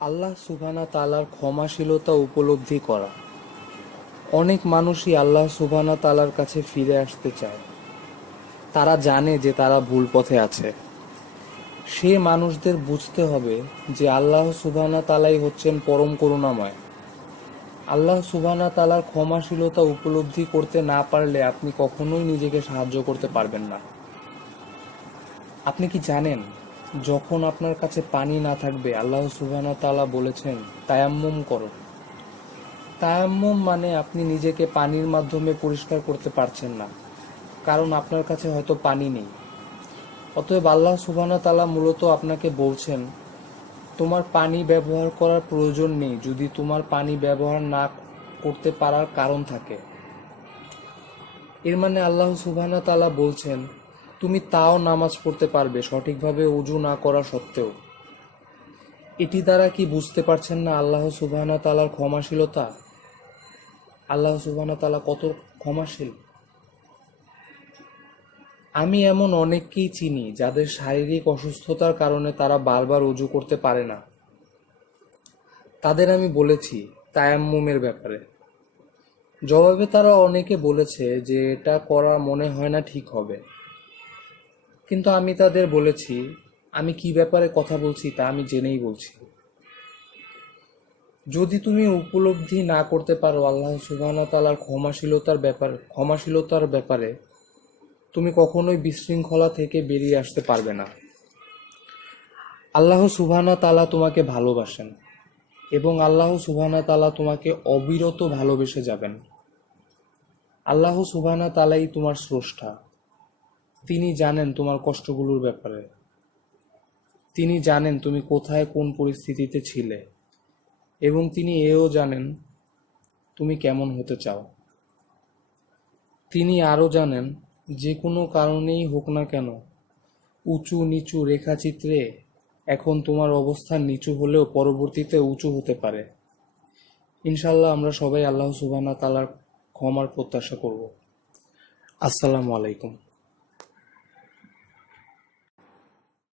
আল্লাহ সুবহানা তালার ক্ষমাশীলতা উপলব্ধি করা। অনেক মানুষই আল্লাহ সুবহানা তালার কাছে ফিরে আসতে চায়। তারা জানে যে তারা ভুল পথে আছে। সে মানুষদের বুঝতে হবে যে আল্লাহ সুবহানা তালাই হচ্ছেন পরম করুণাময়। আল্লাহ সুবহানা তালার ক্ষমাশীলতা উপলব্ধি করতে না পারলে আপনি কখনোই নিজেকে সাহায্য করতে পারবেন না। আপনি কি জানেন যখন আপনার কাছে পানি না থাকবে, আল্লাহ সুবহানা তালা বলেছেন, তায়াম্মুম করো। তায়াম্মুম মানে আপনি নিজেকে পানির মাধ্যমে পরিষ্কার করতে পারছেন না, কারণ আপনার কাছে হয়তো পানি নেই। অতএব আল্লাহ সুবহানা তালা মূলত আপনাকে বলছেন, তোমার পানি ব্যবহার করার প্রয়োজন নেই যদি তোমার পানি ব্যবহার না করতে পারার কারণ থাকে। এর মানে আল্লাহ সুবহানা তালা বলছেন তুমি তাও নামাজ পড়তে পারবে, সঠিকভাবে উজু না করা সত্ত্বেও। এটি দ্বারা কি বুঝতে পারছেন না আল্লাহ সুবহানা তালার ক্ষমাশীলতা? আল্লাহ সুবহানা তালা কত ক্ষমাশীল? আমি এমন অনেককেই চিনি যাদের শারীরিক অসুস্থতার কারণে তারা বারবার উজু করতে পারে না। তাদের আমি বলেছি তায়াম্মুমের ব্যাপারে। জবাবে তারা অনেকে বলেছে যে এটা করা মনে হয় না ঠিক হবে। কিন্তু আমি তাদের বলেছি, আমি কি ব্যাপারে কথা বলছি তা আমি জেনেই বলছি। যদি তুমি উপলব্ধি না করতে পারো আল্লাহ সুবহানাহু তাআলার ক্ষমাশীলতার ব্যাপার ক্ষমাশীলতার ব্যাপারে, তুমি কখনোই বিশৃঙ্খলা থেকে বেরিয়ে আসতে পারবে না। আল্লাহ সুবহানাহু তালা তোমাকে ভালোবাসেন এবং আল্লাহ সুবহানাহু তালা তোমাকে অবিরত ভালোবেসে যাবেন। আল্লাহ সুবহানাহু তালাই তোমার স্রষ্টা। তিনি জানেন তোমার কষ্টগুলোর ব্যাপারে। তিনি জানেন তুমি কোথায় কোন পরিস্থিতিতে ছিলে। এবং তিনি এও জানেন তুমি কেমন হতে চাও। তিনি আরও জানেন, যে কোনো কারণেই হোক না কেন, উঁচু নিচু রেখাচিত্রে এখন তোমার অবস্থান নিচু হলেও পরবর্তীতে উঁচু হতে পারে। ইনশাল্লাহ আমরা সবাই আল্লাহ সুবহানাহু তাআলার ক্ষমার প্রত্যাশা করব। আসসালামু আলাইকুম।